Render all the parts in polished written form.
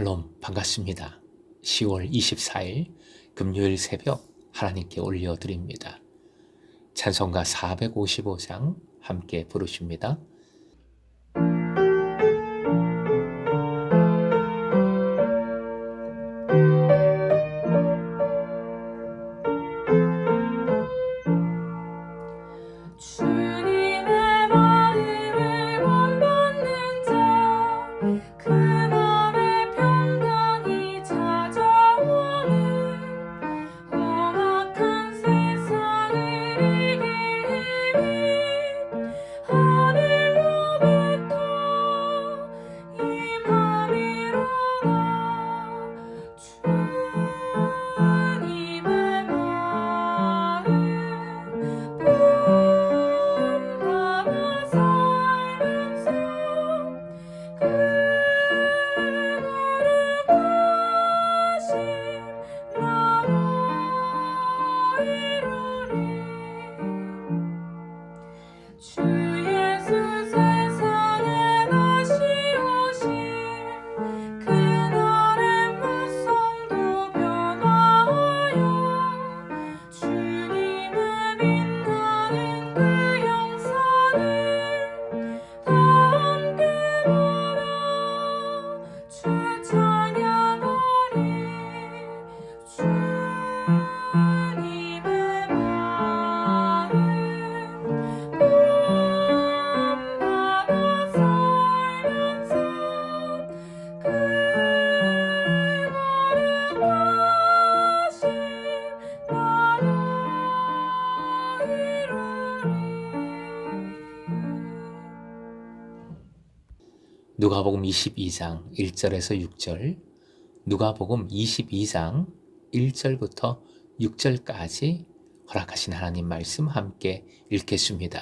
샬롬, 반갑습니다. 10월 24일 금요일 새벽 하나님께 올려드립니다. 찬송가 455장 함께 부르십니다. 누가복음 22장 1절에서 6절, 누가복음 22장 1절부터 6절까지 허락하신 하나님 말씀 함께 읽겠습니다.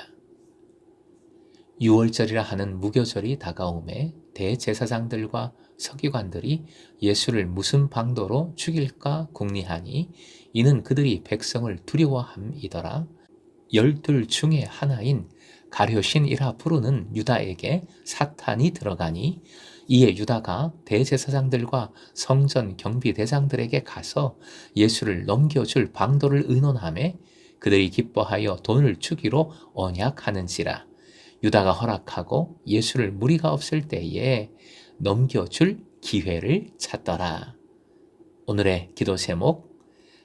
6월절이라 하는 무교절이 다가오매 대제사장들과 서기관들이 예수를 무슨 방도로 죽일까 궁리하니 이는 그들이 백성을 두려워함이더라. 12 중에 하나인 가룟신이라 부르는 유다에게 사탄이 들어가니 이에 유다가 대제사장들과 성전 경비대장들에게 가서 예수를 넘겨줄 방도를 의논하매 그들이 기뻐하여 돈을 주기로 언약하는지라. 유다가 허락하고 예수를 무리가 없을 때에 넘겨줄 기회를 찾더라. 오늘의 기도 제목,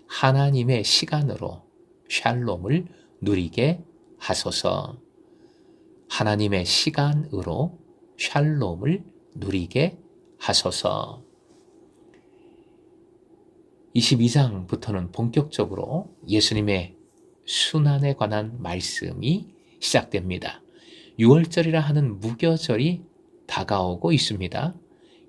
하나님의 시간으로 샬롬을 누리게 하소서. 하나님의 시간으로 샬롬을 누리게 하소서. 22장부터는 본격적으로 예수님의 순환에 관한 말씀이 시작됩니다. 6월절이라 하는 무교절이 다가오고 있습니다.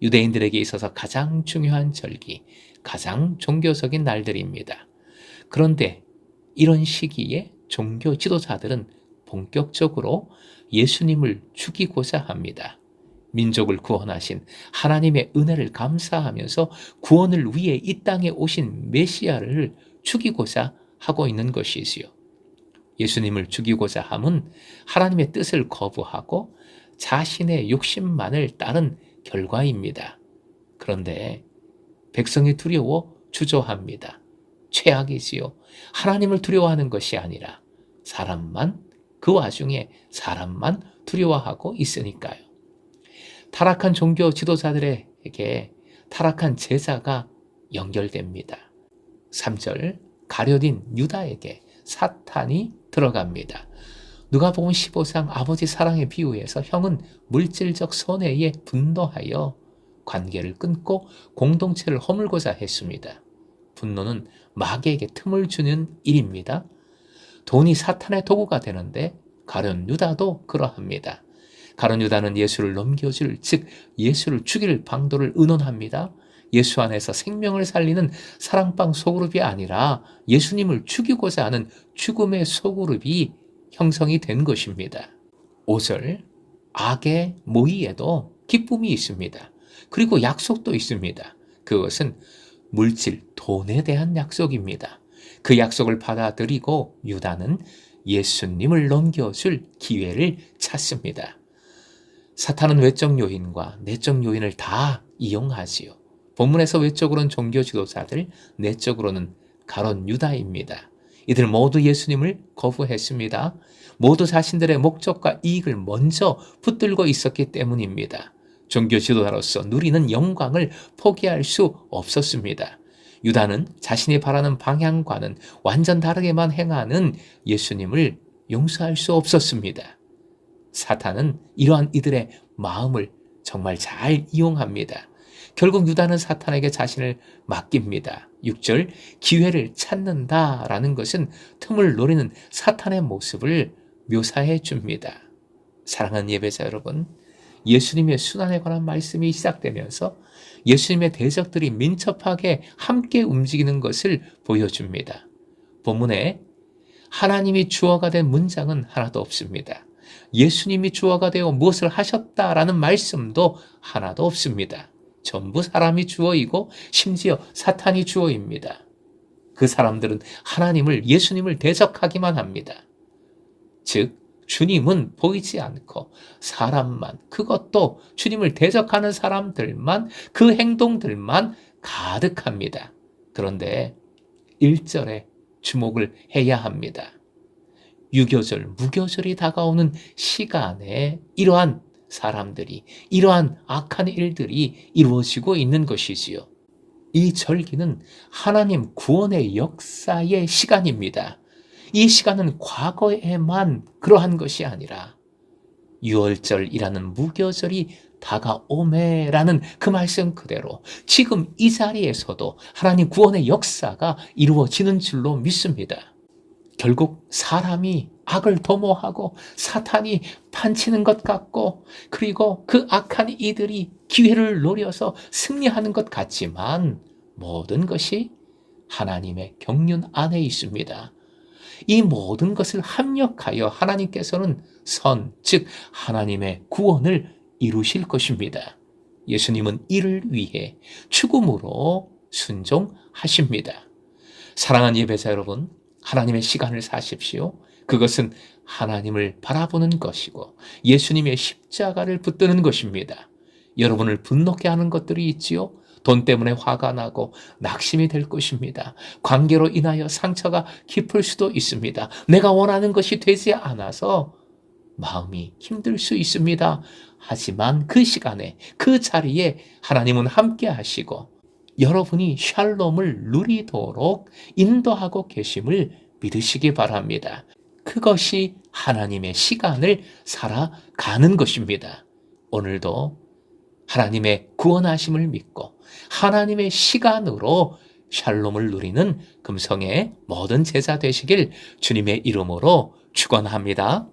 유대인들에게 있어서 가장 중요한 절기, 가장 종교적인 날들입니다. 그런데 이런 시기에 종교 지도자들은 본격적으로 예수님을 죽이고자 합니다. 민족을 구원하신 하나님의 은혜를 감사하면서 구원을 위해 이 땅에 오신 메시아를 죽이고자 하고 있는 것이지요. 예수님을 죽이고자 함은 하나님의 뜻을 거부하고 자신의 욕심만을 따른 결과입니다. 그런데 백성이 두려워 주저합니다. 최악이지요. 하나님을 두려워하는 것이 아니라 그 와중에 사람만 두려워하고 있으니까요. 타락한 종교 지도자들에게 타락한 제자가 연결됩니다. 3절, 가룟인 유다에게 사탄이 들어갑니다. 누가복음 15장 아버지 사랑의 비유에서 형은 물질적 손해에 분노하여 관계를 끊고 공동체를 허물고자 했습니다. 분노는 마귀에게 틈을 주는 일입니다. 돈이 사탄의 도구가 되는데 가룟 유다도 그러합니다. 가룟 유다는 예수를 넘겨줄, 즉 예수를 죽일 방도를 의논합니다. 예수 안에서 생명을 살리는 사랑방 소그룹이 아니라 예수님을 죽이고자 하는 죽음의 소그룹이 형성이 된 것입니다. 5절, 악의 모의에도 기쁨이 있습니다. 그리고 약속도 있습니다. 그것은 물질, 돈에 대한 약속입니다. 그 약속을 받아들이고 유다는 예수님을 넘겨줄 기회를 찾습니다. 사탄은 외적 요인과 내적 요인을 다 이용하지요. 본문에서 외적으로는 종교 지도자들, 내적으로는 가론 유다입니다. 이들 모두 예수님을 거부했습니다. 모두 자신들의 목적과 이익을 먼저 붙들고 있었기 때문입니다. 종교 지도자로서 누리는 영광을 포기할 수 없었습니다. 유다는 자신이 바라는 방향과는 완전 다르게만 행하는 예수님을 용서할 수 없었습니다. 사탄은 이러한 이들의 마음을 정말 잘 이용합니다. 결국 유다는 사탄에게 자신을 맡깁니다. 6절, 기회를 찾는다라는 것은 틈을 노리는 사탄의 모습을 묘사해 줍니다. 사랑하는 예배자 여러분, 예수님의 순환에 관한 말씀이 시작되면서 예수님의 대적들이 민첩하게 함께 움직이는 것을 보여줍니다. 본문에 하나님이 주어가 된 문장은 하나도 없습니다. 예수님이 주어가 되어 무엇을 하셨다라는 말씀도 하나도 없습니다. 전부 사람이 주어이고 심지어 사탄이 주어입니다. 그 사람들은 하나님을, 예수님을 대적하기만 합니다. 즉 주님은 보이지 않고 사람만, 그것도 주님을 대적하는 사람들만, 그 행동들만 가득합니다. 그런데 1절에 주목을 해야 합니다. 유교절, 무교절이 다가오는 시간에 이러한 사람들이, 이러한 악한 일들이 이루어지고 있는 것이지요. 이 절기는 하나님 구원의 역사의 시간입니다. 이 시간은 과거에만 그러한 것이 아니라 유월절이라는 무교절이 다가오매라는 그 말씀 그대로 지금 이 자리에서도 하나님 구원의 역사가 이루어지는 줄로 믿습니다. 결국 사람이 악을 도모하고 사탄이 판치는 것 같고, 그리고 그 악한 이들이 기회를 노려서 승리하는 것 같지만 모든 것이 하나님의 경륜 안에 있습니다. 이 모든 것을 합력하여 하나님께서는 선, 즉 하나님의 구원을 이루실 것입니다. 예수님은 이를 위해 죽음으로 순종하십니다. 사랑하는 예배자 여러분, 하나님의 시간을 사십시오. 그것은 하나님을 바라보는 것이고 예수님의 십자가를 붙드는 것입니다. 여러분을 분노케 하는 것들이 있지요. 돈 때문에 화가 나고 낙심이 될 것입니다. 관계로 인하여 상처가 깊을 수도 있습니다. 내가 원하는 것이 되지 않아서 마음이 힘들 수 있습니다. 하지만 그 시간에, 그 자리에 하나님은 함께 하시고 여러분이 샬롬을 누리도록 인도하고 계심을 믿으시기 바랍니다. 그것이 하나님의 시간을 살아가는 것입니다. 오늘도 하나님의 구원하심을 믿고 하나님의 시간으로 샬롬을 누리는 금성의 모든 제자 되시길 주님의 이름으로 축원합니다.